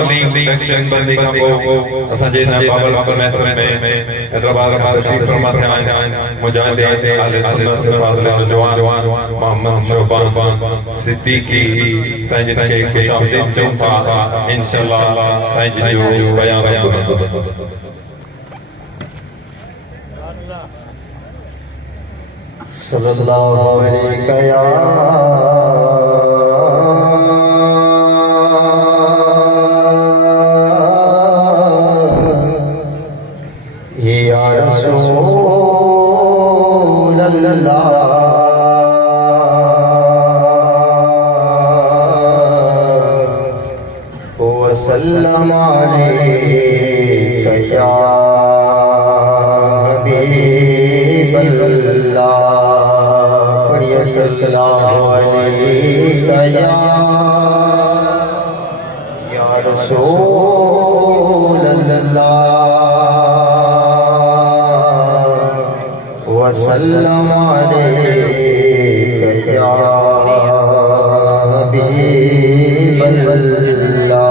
सलीम टेक्शन बंदी का वो असांजे बाबर महफिल में दरबार में तशरीफ फरमा थे मुजाहिद आले सुन्नत फाज़िल जवान मोहम्मद शोबान सिद्दीकी साईं के खुशामदीद चऊं था इंशाअल्लाह साईं जो बयान सल्लल्लाहु अलैहि या रसूल अल्लाह वसल्लम अलैका या हबीब अल्लाह सल्लल्लाहु अलैका या रसूल अल्लाह वसल्लम अलैका या हबीब अल्लाह।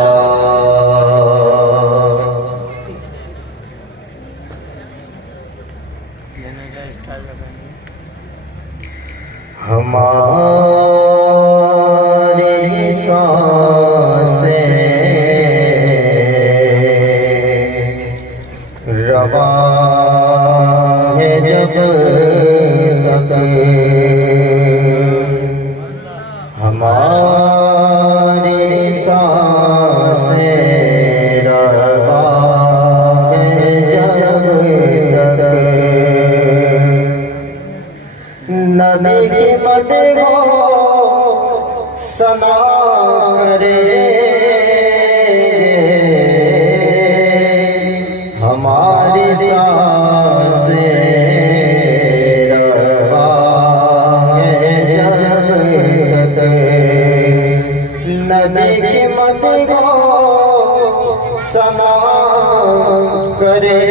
हमारी सांसें रवां है जब तक हमारी सांसें रवां है जब तक नबी की मदद हो सना करे हमारी सांसें रवां है जब तक नबी की मदद हो सना करे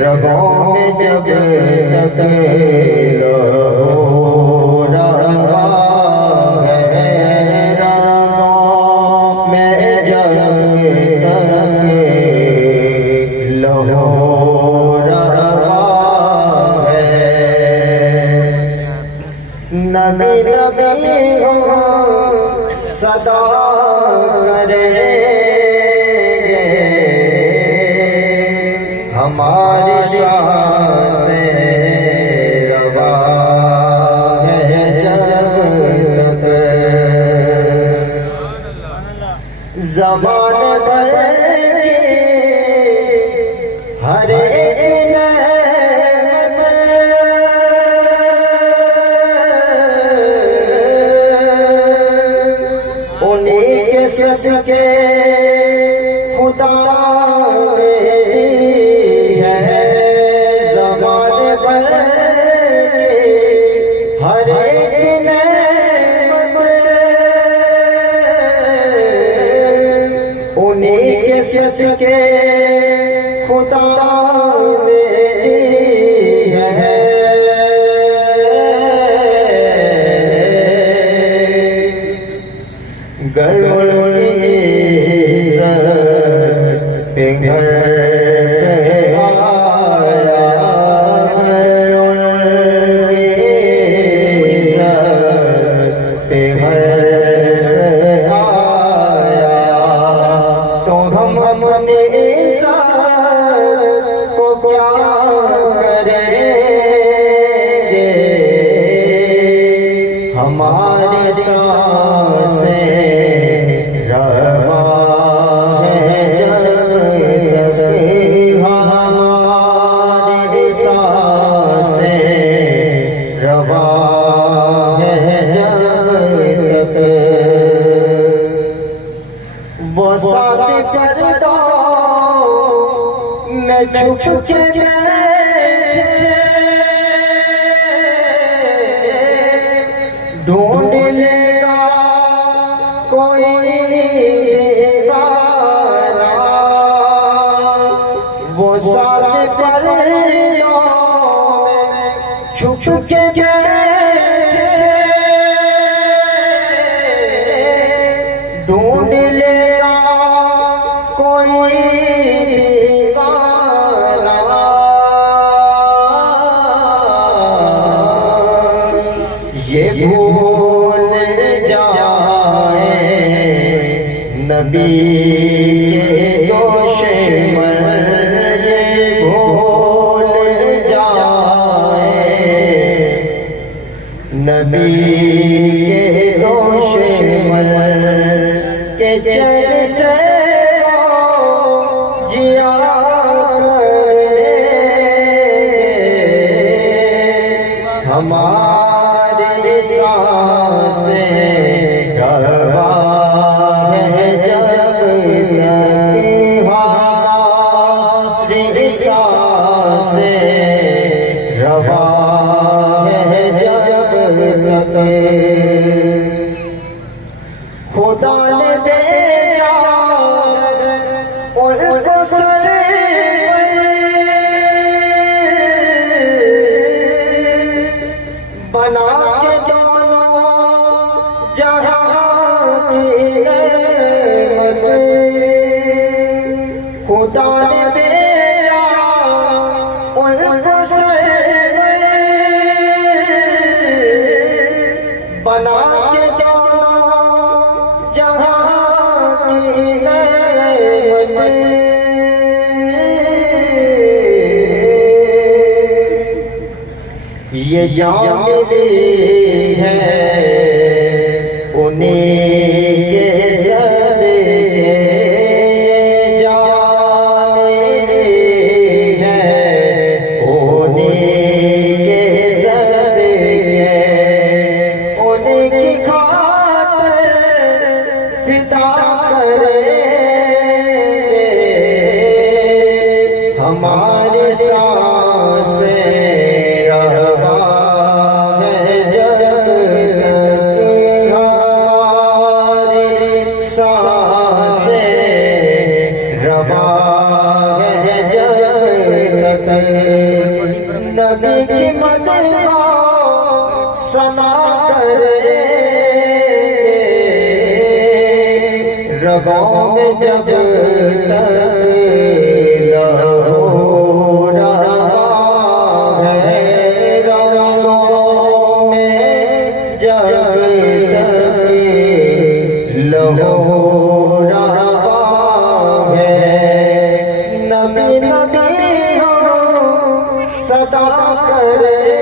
रगों में जब तक लो रहा है रगों में जब तक लो रहा है नबी नबी हो सदा करे हमारी सांसें रवां है जब तक ज़माने भर की हर एक नेमत उन्हीं के सदके खुदा हर एक नेमत उन्हीं के सदके खुदा ने है गरुड़ की घर को क्या करेंगे हमारी सांसें रवां है जब तक हमारी सांसें रवां है जब तक वो शादी कर दो मैं छुप के ढूंढ लेगा कोई गाना वो शादी कर दो मैं छुप के नबी के दुश्मन ये भूल जाए, नबी के दुश्मन के चैन से जिया हमारी सांसें गवाह है जब तक हमारी सांसें रवा है जब तक खुदा ने दिया उनको बना के दोनों जहां की रहमत, खुदा ने दिया उनको बना के दोनों जहां की रहमत। ये जान मिली है उन्हीं के सदके, जान मिली है उन्हीं के सदके, उन्हीं की खातिर फिदा करे हमारे सांसें नबी की मदद सना करे रगों में जब तक लहू रहा है, रगों में जब तक लहू रहा है, नबी नबी सदा करे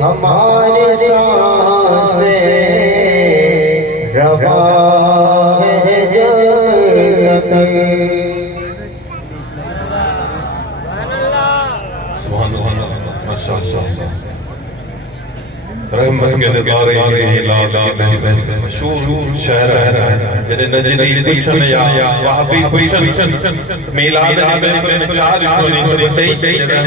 हमारे सांसें रवा है जब तक। रहमत के नज़ारे मशहूर शहर है जने नजदी गुलशन या वहाबी गुलशन मिलाद में चार